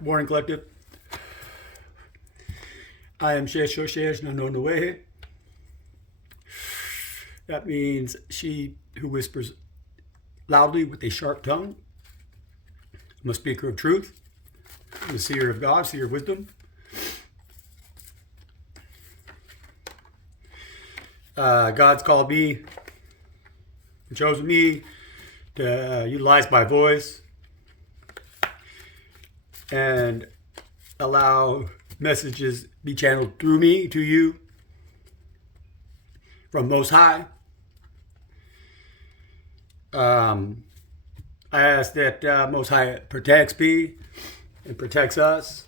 Morning Collective. I am Shesh Shoshesh Nanonowe. That means she who whispers loudly with a sharp tongue. I'm a speaker of truth. I'm a seer of God, seer of wisdom. God's called me and chosen me to utilize my voice and allow messages be channeled through me to you from Most High. I ask that Most High protects me and protects us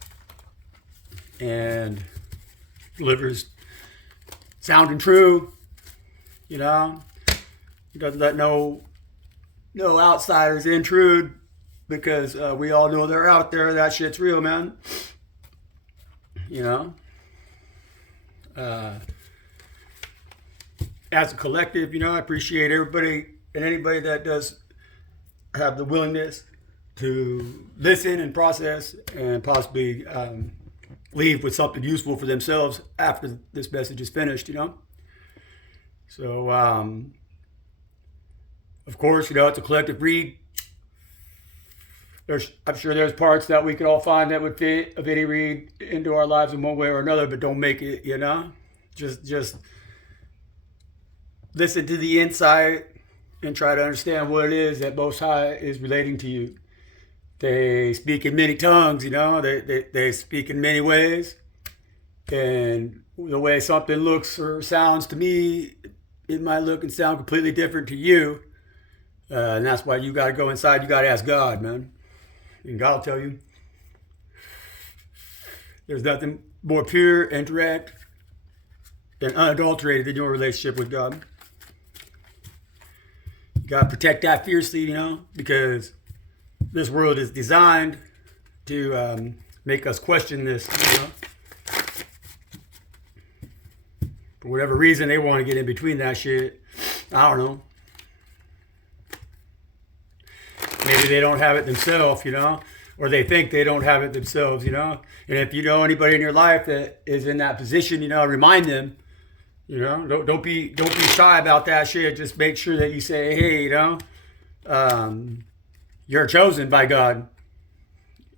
and delivers sound and true. He doesn't let no outsiders intrude because we all know they're out there. That shit's real, man. As a collective, I appreciate everybody and anybody that does have the willingness to listen and process and possibly leave with something useful for themselves after this message is finished, So, of course, it's a collective read. I'm sure there's parts that we could all find that would fit of any read into our lives in one way or another, but don't make it, Just listen to the insight and try to understand what it is that Most High is relating to you. They speak in many tongues, they speak in many ways. And the way something looks or sounds to me, it might look and sound completely different to you. And that's why you got to go inside. You got to ask God, man. And God will tell you. There's nothing more pure and direct and unadulterated than your relationship with God. You got to protect that fiercely, because this world is designed to make us question this, For whatever reason, they want to get in between that shit. I don't know. Maybe they don't have it themselves, or they think they don't have it themselves, And if you know anybody in your life that is in that position, remind them, don't be shy about that shit. Just make sure that you say, hey, you're chosen by God.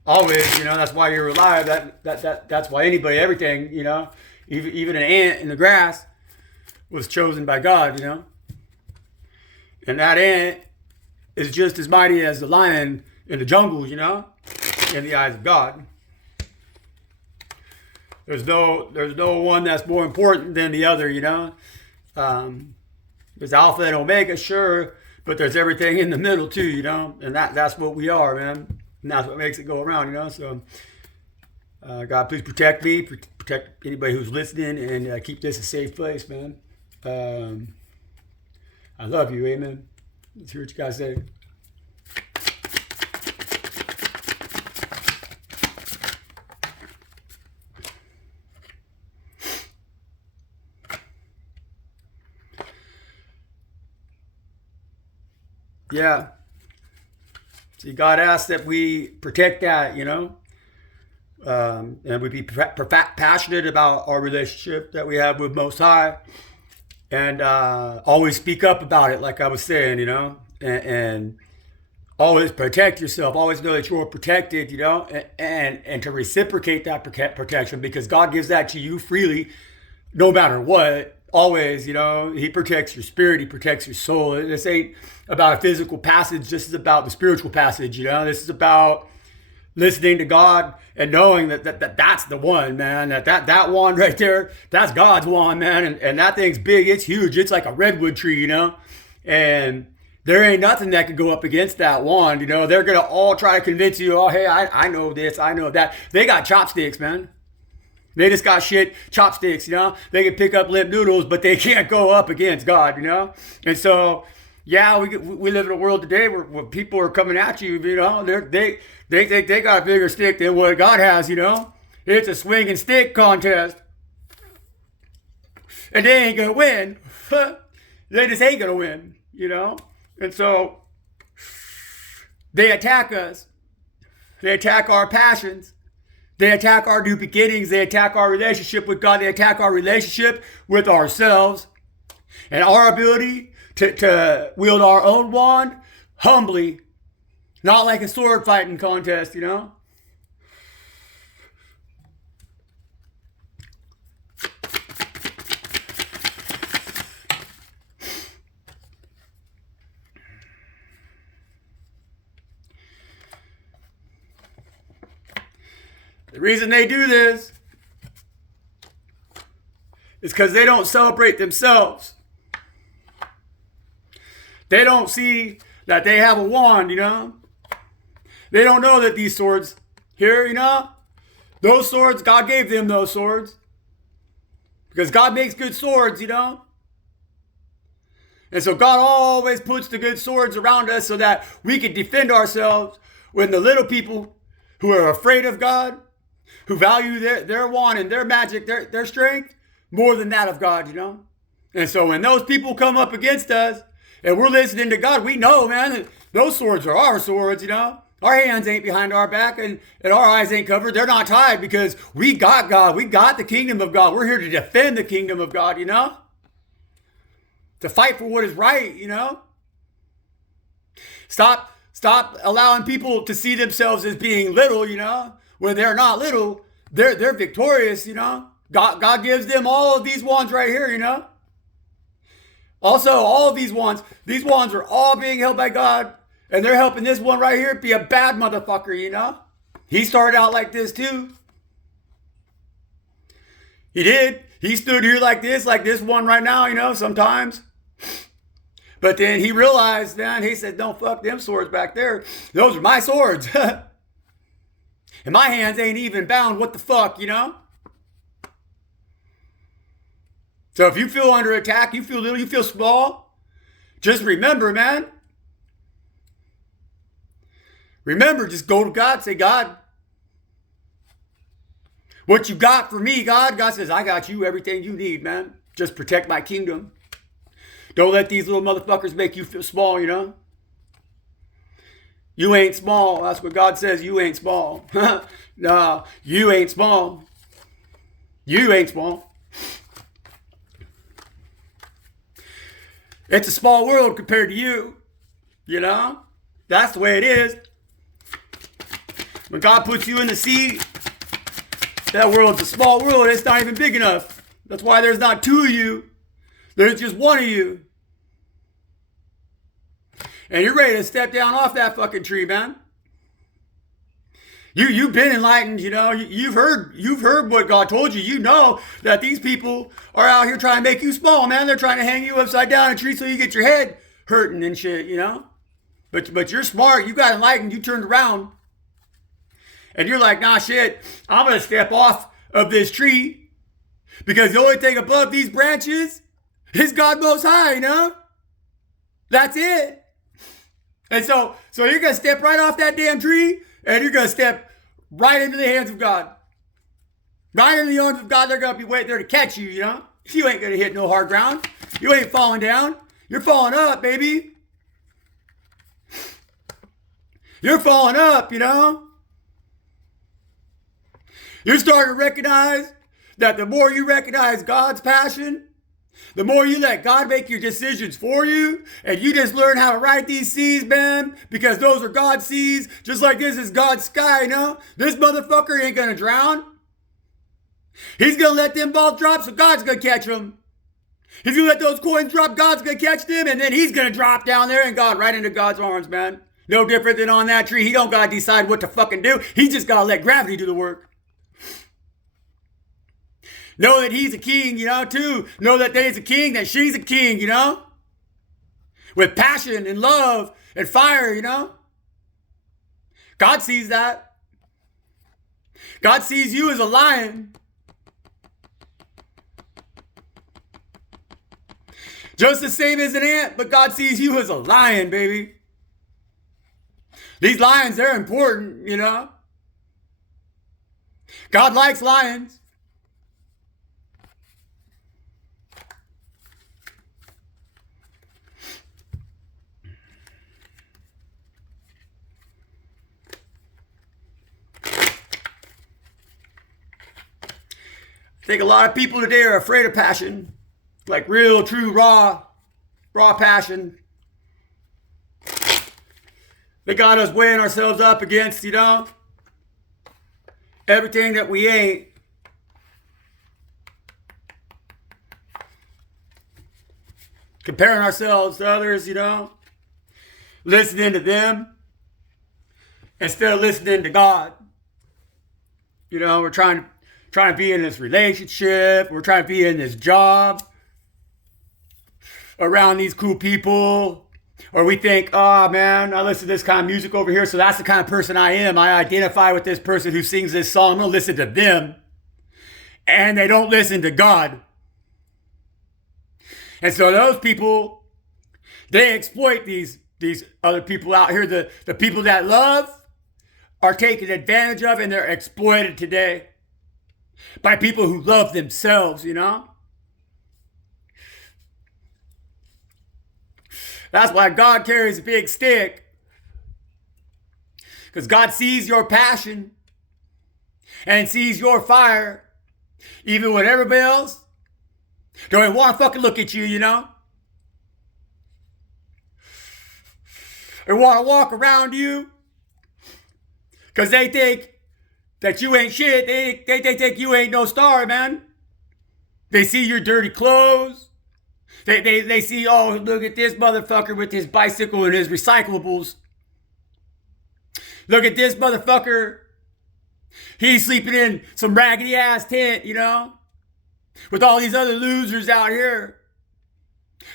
Always, that's why you're alive. That's why anybody, everything, even an ant in the grass was chosen by God, And that ant is just as mighty as the lion in the jungle, in the eyes of God. There's no one that's more important than the other, There's Alpha and Omega, sure, but there's everything in the middle too, And that's what we are, man. And that's what makes it go around, So, God, please protect me, protect anybody who's listening, and keep this a safe place, man. I love you, amen. Let's hear what you guys say. Yeah. See, God asks that we protect that, and we be passionate about our relationship that we have with Most High, and always speak up about it, like I was saying, and always protect yourself. Always know that you're protected, and to reciprocate that protection, because God gives that to you freely, no matter what. Always, He protects your spirit. He protects your soul. This ain't about a physical passage. This is about the spiritual passage, This is about listening to God and knowing that's the one, man. That wand right there, that's God's wand, man. And that thing's big. It's huge. It's like a redwood tree, And there ain't nothing that can go up against that wand, They're going to all try to convince you, oh, hey, I know this, I know that. They got chopsticks, man. They just got shit chopsticks, They can pick up limp noodles, but they can't go up against God, And so, yeah, we live in a world today where people are coming at you, They think they got a bigger stick than what God has, It's a swing and stick contest. And they ain't gonna win. They just ain't gonna win, And so, they attack us. They attack our passions. They attack our new beginnings. They attack our relationship with God. They attack our relationship with ourselves and our ability to wield our own wand humbly, not like a sword fighting contest, you know? The reason they do this is because they don't celebrate themselves. They don't see that they have a wand, you know? They don't know that these swords here, you know? Those swords, God gave them those swords. Because God makes good swords, you know? And so God always puts the good swords around us so that we can defend ourselves when the little people who are afraid of God, who value their wand and their magic, their strength, more than that of God, you know? And so when those people come up against us and we're listening to God, we know, man, that those swords are our swords, you know? Our hands ain't behind our back and our eyes ain't covered. They're not tied because we got God. We got the kingdom of God. We're here to defend the kingdom of God, you know? To fight for what is right, you know? Stop allowing people to see themselves as being little, you know? When they're not little, they're victorious, you know? God gives them all of these wands right here, you know? Also, all of these wands are all being held by God, and they're helping this one right here be a bad motherfucker, you know? He started out like this too. He did. He stood here like this one right now, you know, sometimes. But then he realized, man, he said, don't fuck them swords back there. Those are my swords. And my hands ain't even bound. What the fuck, you know? So if you feel under attack, you feel little, you feel small, just remember, man. Remember, just go to God, say, God, what you got for me, God? God says, I got you everything you need, man. Just protect my kingdom. Don't let these little motherfuckers make you feel small, you know? You ain't small. That's what God says. You ain't small. No, you ain't small. You ain't small. It's a small world compared to you. You know? That's the way it is. When God puts you in the sea, that world's a small world. It's not even big enough. That's why there's not two of you. There's just one of you. And you're ready to step down off that fucking tree, man. You've been enlightened, you know. You've heard what God told you. You know that these people are out here trying to make you small, man. They're trying to hang you upside down a tree so you get your head hurting and shit, you know. But you're smart. You got enlightened. You turned around. And you're like, nah, shit, I'm going to step off of this tree because the only thing above these branches is God Most High, you know? That's it. And so you're going to step right off that damn tree and you're going to step right into the hands of God. Right into the arms of God. They're going to be waiting there to catch you, you know? You ain't going to hit no hard ground. You ain't falling down. You're falling up, baby. You're falling up, you know? You're starting to recognize that the more you recognize God's passion, the more you let God make your decisions for you, and you just learn how to ride these seas, man, because those are God's seas, just like this is God's sky, you know? This motherfucker ain't gonna drown. He's gonna let them balls drop, so God's gonna catch them. He's gonna let those coins drop, God's gonna catch them, and then he's gonna drop down there and God right into God's arms, man. No different than on that tree. He don't gotta decide what to fucking do. He just gotta let gravity do the work. Know that he's a king, you know, too. Know that they's a king, that she's a king, you know. With passion and love and fire, you know. God sees that. God sees you as a lion. Just the same as an ant, but God sees you as a lion, baby. These lions, they're important, you know. God likes lions. I think a lot of people today are afraid of passion, like real, true, raw passion. They got us weighing ourselves up against, everything that we ain't. Comparing ourselves to others, listening to them instead of listening to God. We're trying to be in this relationship. We're trying to be in this job around these cool people. Or we think, oh man, I listen to this kind of music over here, so that's the kind of person I am. I identify with this person who sings this song. I'm going to listen to them. And they don't listen to God. And so those people, they exploit these other people out here. The people that love are taken advantage of, and they're exploited today by people who love themselves, That's why God carries a big stick. Because God sees your passion and sees your fire, even when everybody else don't even want to fucking look at you, They want to walk around you because they think that you ain't shit. They think you ain't no star, man. They see your dirty clothes. They see, oh, look at this motherfucker with his bicycle and his recyclables. Look at this motherfucker. He's sleeping in some raggedy ass tent, with all these other losers out here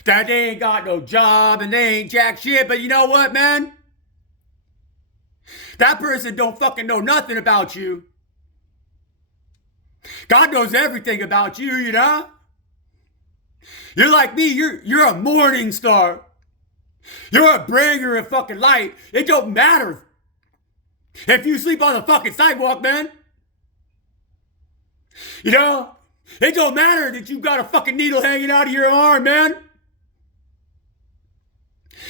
that they ain't got no job and they ain't jack shit. But you know what, man? That person don't fucking know nothing about you. God knows everything about you, You're like me. You're a morning star. You're a bringer of fucking light. It don't matter if you sleep on the fucking sidewalk, man. It don't matter that you got a fucking needle hanging out of your arm, man.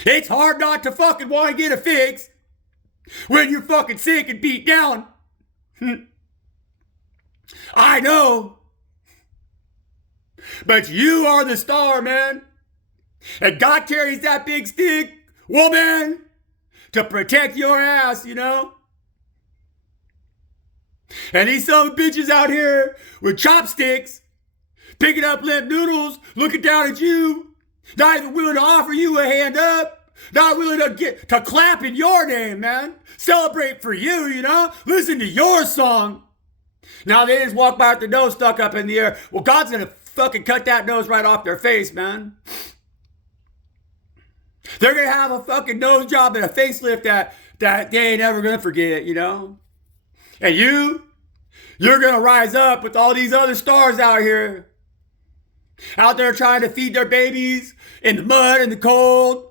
It's hard not to fucking want to get a fix when you're fucking sick and beat down. I know. But you are the star, man. And God carries that big stick, woman, to protect your ass, And these some bitches out here with chopsticks, picking up limp noodles, looking down at you, not even willing to offer you a hand up, not willing to clap in your name, man. Celebrate for you, Listen to your song. Now they just walk by with their nose stuck up in the air. Well, God's going to fucking cut that nose right off their face, man. They're going to have a fucking nose job and a facelift that they ain't ever going to forget, And you're going to rise up with all these other stars out here. Out there trying to feed their babies in the mud and the cold.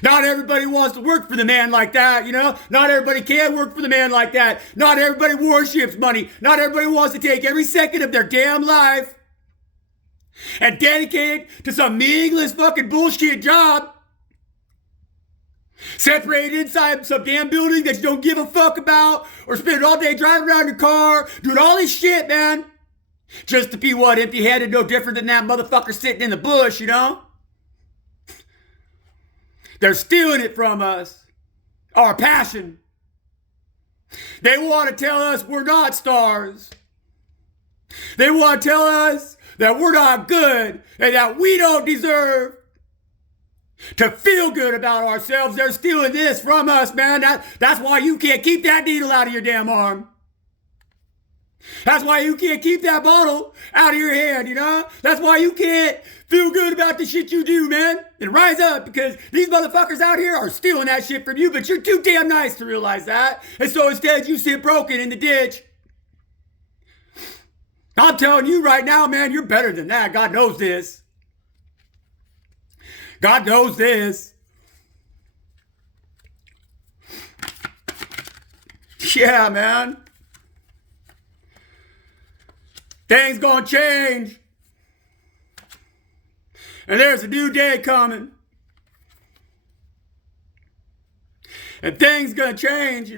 Not everybody wants to work for the man like that, Not everybody can work for the man like that. Not everybody worships money. Not everybody wants to take every second of their damn life and dedicate it to some meaningless fucking bullshit job. Separated inside some damn building that you don't give a fuck about, or spend all day driving around your car, doing all this shit, man. Just to be empty-headed, no different than that motherfucker sitting in the bush, They're stealing it from us. Our passion. They want to tell us we're not stars. They want to tell us that we're not good and that we don't deserve to feel good about ourselves. They're stealing this from us, man. That's why you can't keep that needle out of your damn arm. That's why you can't keep that bottle out of your hand, That's why you can't feel good about the shit you do, man. And rise up, because these motherfuckers out here are stealing that shit from you, but you're too damn nice to realize that. And so instead you sit broken in the ditch. I'm telling you right now, man, you're better than that. God knows this. God knows this. Yeah, man. Things gonna change. And there's a new day coming. And things gonna change,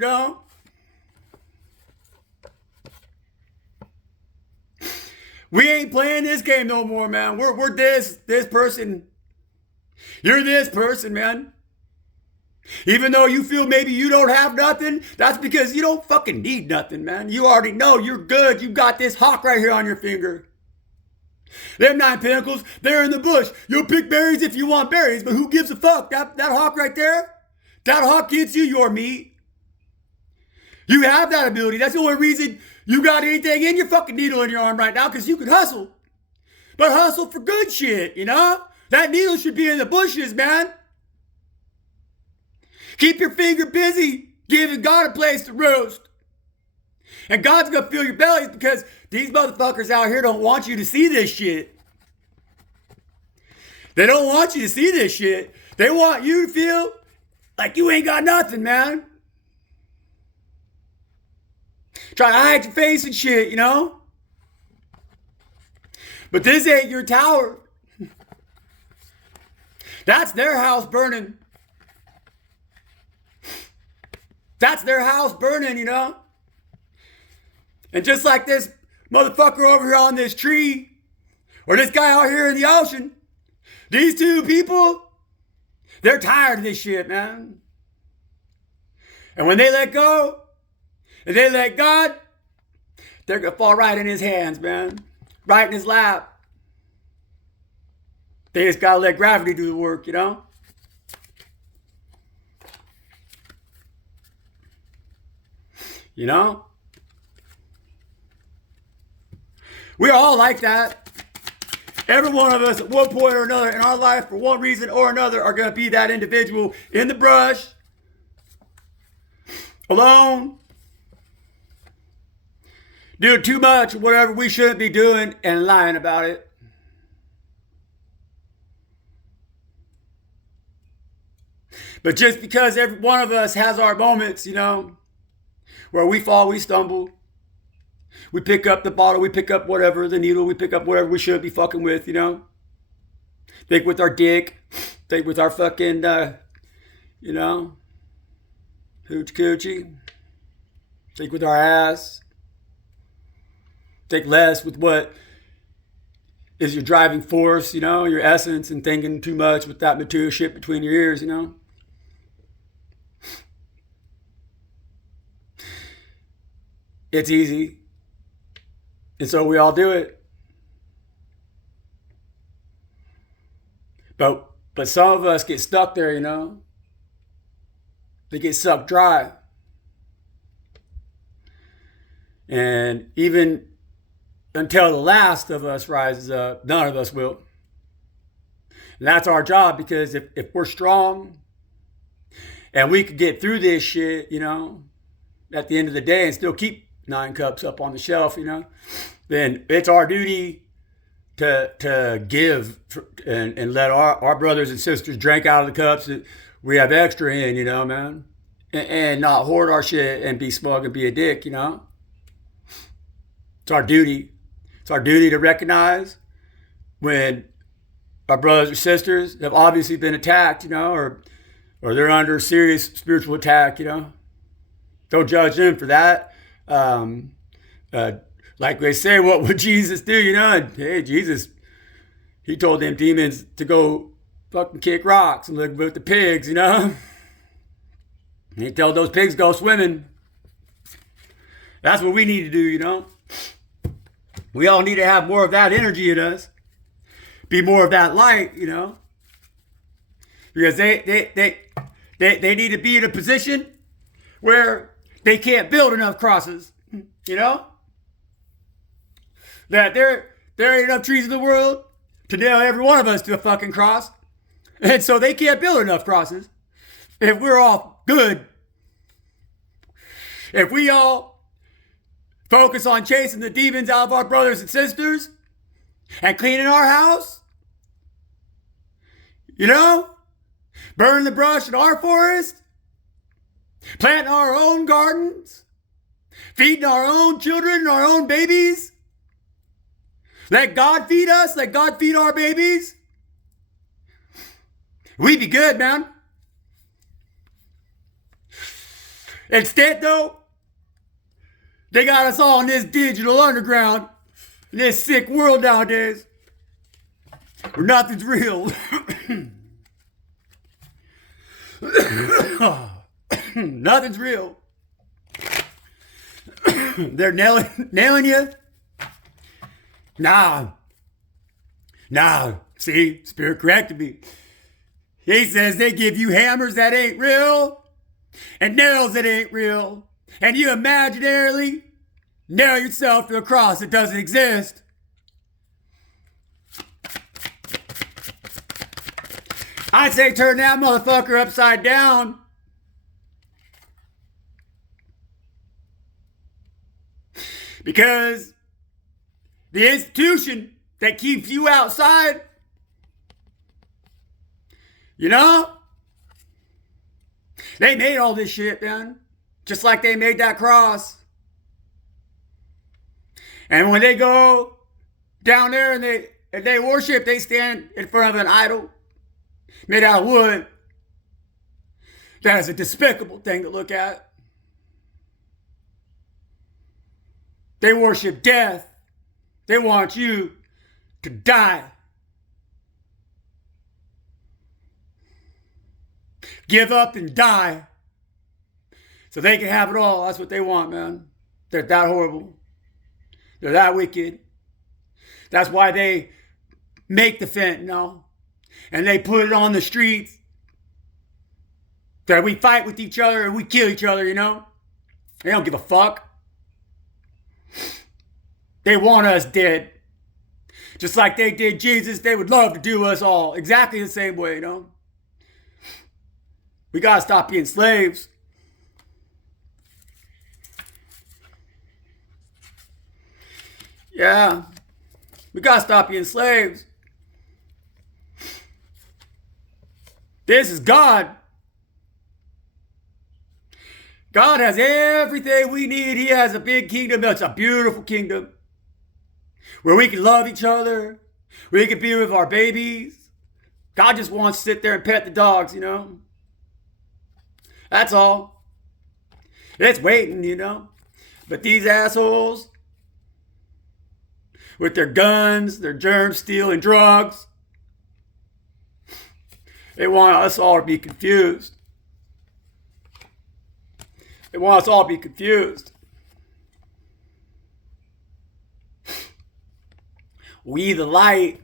We ain't playing this game no more, man. We're this person. You're this person, man. Even though you feel maybe you don't have nothing, that's because you don't fucking need nothing, man. You already know you're good. You got this hawk right here on your finger. Them 9 pinnacles, they're in the bush. You'll pick berries if you want berries, but who gives a fuck? That hawk right there, that hawk gets you your meat. You have that ability. That's the only reason you got anything in your fucking needle in your arm right now, because you can hustle. But hustle for good shit, you know? That needle should be in the bushes, man. Keep your finger busy giving God a place to roast. And God's going to fill your bellies, because these motherfuckers out here don't want you to see this shit. They don't want you to see this shit. They want you to feel like you ain't got nothing, man. Try to hide your face and shit, you know? But this ain't your tower. That's their house burning. That's their house burning, you know? And just like this motherfucker over here on this tree, or this guy out here in the ocean, these two people, they're tired of this shit, man. And when they let go, and they let God, they're going to fall right in his hands, man. Right in his lap. They just got to let gravity do the work, you know? You know? We're all like that. Every one of us at one point or another in our life, for one reason or another, are going to be that individual in the brush, alone, doing too much, whatever we shouldn't be doing, and lying about it. But just because every one of us has our moments, you know, where we fall, we stumble, we pick up the bottle, we pick up whatever, the needle, we pick up whatever we shouldn't be fucking with, you know. Think with our dick, think with our fucking, you know, hoochie, think with our ass. Think less with what is your driving force, you know, your essence, and thinking too much with that material shit between your ears, you know. It's easy. And so we all do it. But some of us get stuck there, you know. They get sucked dry. And even until the last of us rises up, none of us will. And that's our job, because if we're strong and we could get through this shit, you know, at the end of the day, and still keep 9 cups up on the shelf, you know, then it's our duty to give and let our brothers and sisters drink out of the cups that we have extra in, you know, man, and not hoard our shit and be smug and be a dick, you know. It's our duty. It's our duty to recognize when our brothers or sisters have obviously been attacked, you know, or they're under serious spiritual attack, you know. Don't judge them for that. Like they say, what would Jesus do, you know? And, hey, Jesus, he told them demons to go fucking kick rocks and live with the pigs, you know? And he told those pigs go swimming. That's what we need to do, you know? We all need to have more of that energy in us. Be more of that light, you know? Because they need to be in a position where they can't build enough crosses, you know? That there ain't enough trees in the world to nail every one of us to a fucking cross. And so they can't build enough crosses. If we're all good, if we all focus on chasing the demons out of our brothers and sisters and cleaning our house, you know, burning the brush in our forest, planting our own gardens, feeding our own children and our own babies, let God feed us, let God feed our babies, we'd be good, man. Instead, though, they got us all in this digital underground. In this sick world nowadays, where nothing's real. Nothing's real. They're nailing you. Nah. See, Spirit corrected me. He says they give you hammers that ain't real and nails that ain't real. And you imaginarily nail yourself to a cross that doesn't exist. I'd say turn that motherfucker upside down. Because the institution that keeps you outside, you know, they made all this shit, man. Just like they made that cross. And when they go down there and they worship, they stand in front of an idol made out of wood. That is a despicable thing to look at. They worship death. They want you to die. Give up and die. So they can have it all. That's what they want, man. They're that horrible. They're that wicked. That's why they make the fentanyl. And they put it on the streets. That we fight with each other and we kill each other, you know? They don't give a fuck. They want us dead. Just like they did Jesus, they would love to do us all. Exactly the same way, you know? We gotta stop being slaves. Yeah. We gotta stop being slaves. This is God. God has everything we need. He has a big kingdom. It's a beautiful kingdom. Where we can love each other. Where we can be with our babies. God just wants to sit there and pet the dogs, you know. That's all. It's waiting, you know. But these assholes, with their guns, their germ stealing drugs, they want us all to be confused. They want us all to be confused. We the light.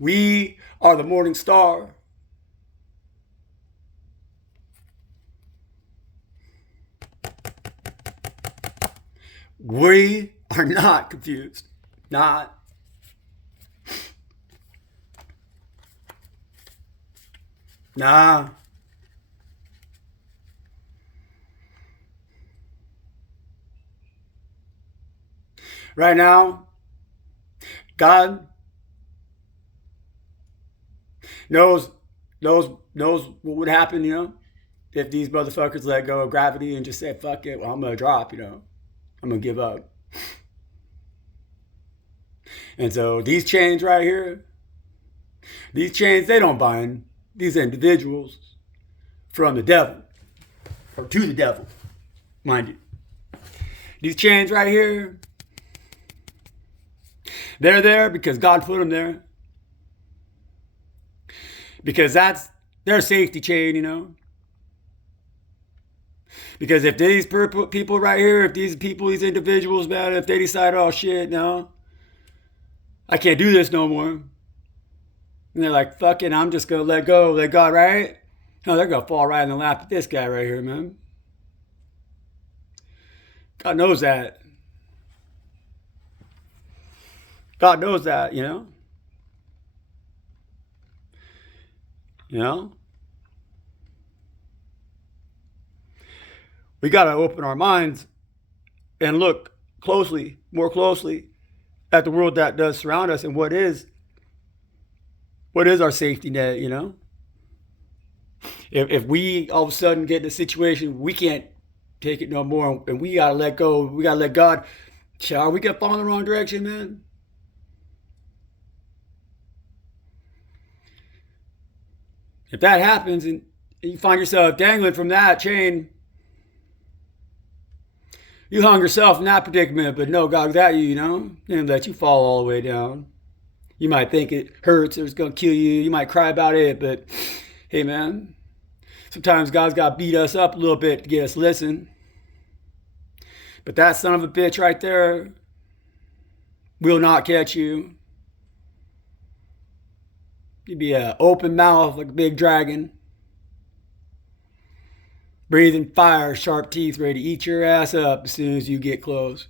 We are the morning star. We are not confused. Not. Nah. Right now, God knows what would happen, you know, if these motherfuckers let go of gravity and just say, fuck it, well, I'm going to drop, you know. I'm going to give up. And so these chains right here, these chains, they don't bind these individuals from the devil, or to the devil, mind you. These chains right here, they're there because God put them there. Because that's their safety chain, you know. Because if these people right here, if these people, these individuals, man, if they decide, oh shit, no, I can't do this no more. And they're like, fuck it, I'm just going to let go, let God, right? No, they're going to fall right in the lap of this guy right here, man. God knows that. God knows that, you know. You know. We got to open our minds and look closely, more closely at the world that does surround us and what is our safety net, you know. If we all of a sudden get in a situation we can't take it no more and we got to let go, we got to let God, are we going to fall in the wrong direction, man? If that happens and you find yourself dangling from that chain, You hung yourself in that predicament, but no, God got you, you know? He didn't let you fall all the way down. You might think it hurts or it's going to kill you. You might cry about it, but hey, man, sometimes God's got to beat us up a little bit to get us to listen. But that son of a bitch right there will not catch you. You'd be an open mouth like a big dragon. Breathing fire, sharp teeth, ready to eat your ass up as soon as you get close.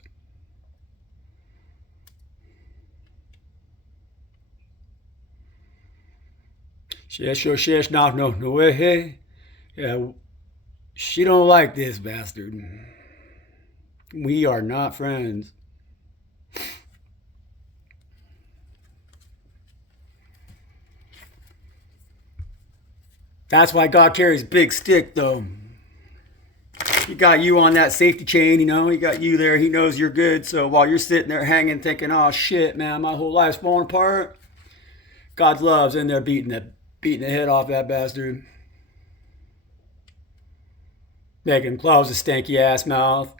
Shesh, no way, hey. Yeah, she don't like this bastard. We are not friends. That's why God carries a big stick, though. He got you on that safety chain, you know. He got you there. He knows you're good. So while you're sitting there hanging, thinking, "Oh shit, man, my whole life's falling apart," God's love's in there beating the head off that bastard, making him close his stanky ass mouth.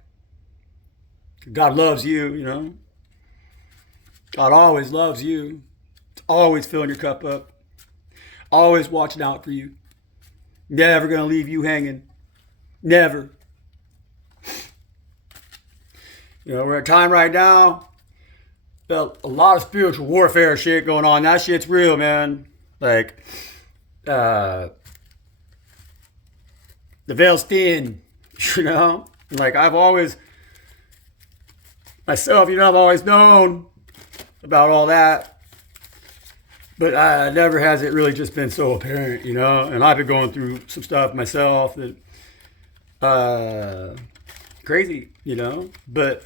God loves you, you know. God always loves you. It's always filling your cup up. Always watching out for you. Never gonna leave you hanging. Never. You know, we're at a time right now. Felt a lot of spiritual warfare shit going on. That shit's real, man. Like, the veil's thin, you know? Like, I've always, myself, you know, I've always known about all that. But never has it really just been so apparent, you know? And I've been going through some stuff myself that, crazy, you know? But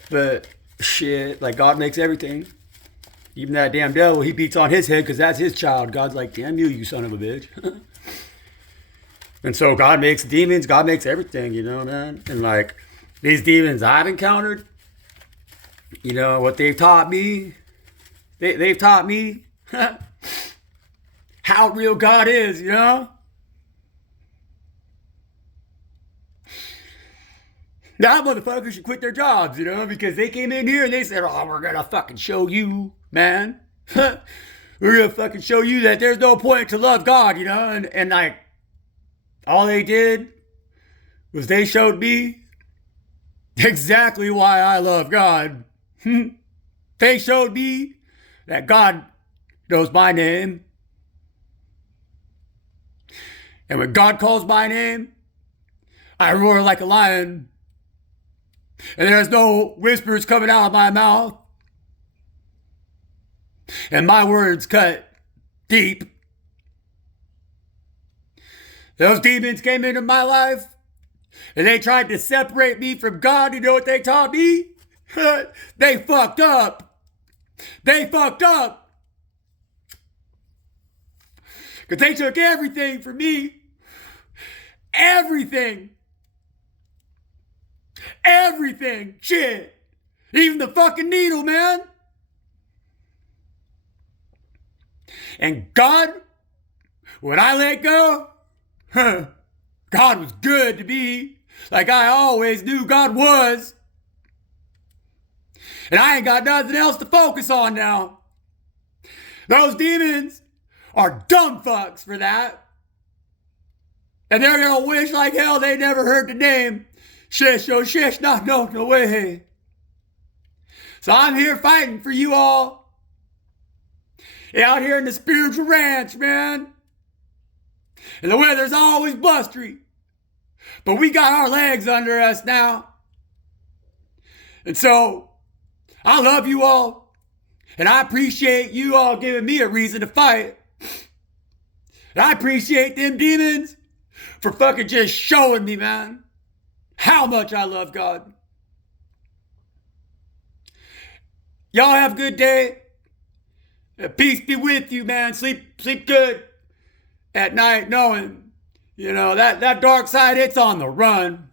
shit, like God makes everything. Even that damn devil, he beats on his head because that's his child. God's like, damn you son of a bitch. And so God makes demons, God makes everything, you know, man? And like, these demons I've encountered, you know, what they've taught me, they've taught me how real God is, you know? Now motherfuckers should quit their jobs, you know, because they came in here and they said, "Oh, we're gonna fucking show you, man. We're gonna fucking show you that there's no point to love God," you know? And like, all they did was they showed me exactly why I love God. They showed me that God knows my name. And when God calls my name, I roar like a lion. And there's no whispers coming out of my mouth. And my words cut deep. Those demons came into my life and they tried to separate me from God. You know what they taught me? They fucked up. They fucked up. Because they took everything from me. Everything. Everything. Shit. Even the fucking needle, man. And God, when I let go, God was good to me. Like I always knew God was. And I ain't got nothing else to focus on now. Those demons are dumb fucks for that. And they're gonna wish like hell they never heard the name. Shish, oh shish, not no way. So I'm here fighting for you all. Out here in the spiritual ranch, man. And the weather's always blustery. But we got our legs under us now. And so, I love you all. And I appreciate you all giving me a reason to fight. And I appreciate them demons for fucking just showing me, man, how much I love God. Y'all have a good day. Peace be with you, man. Sleep good at night knowing, you know, that dark side, it's on the run.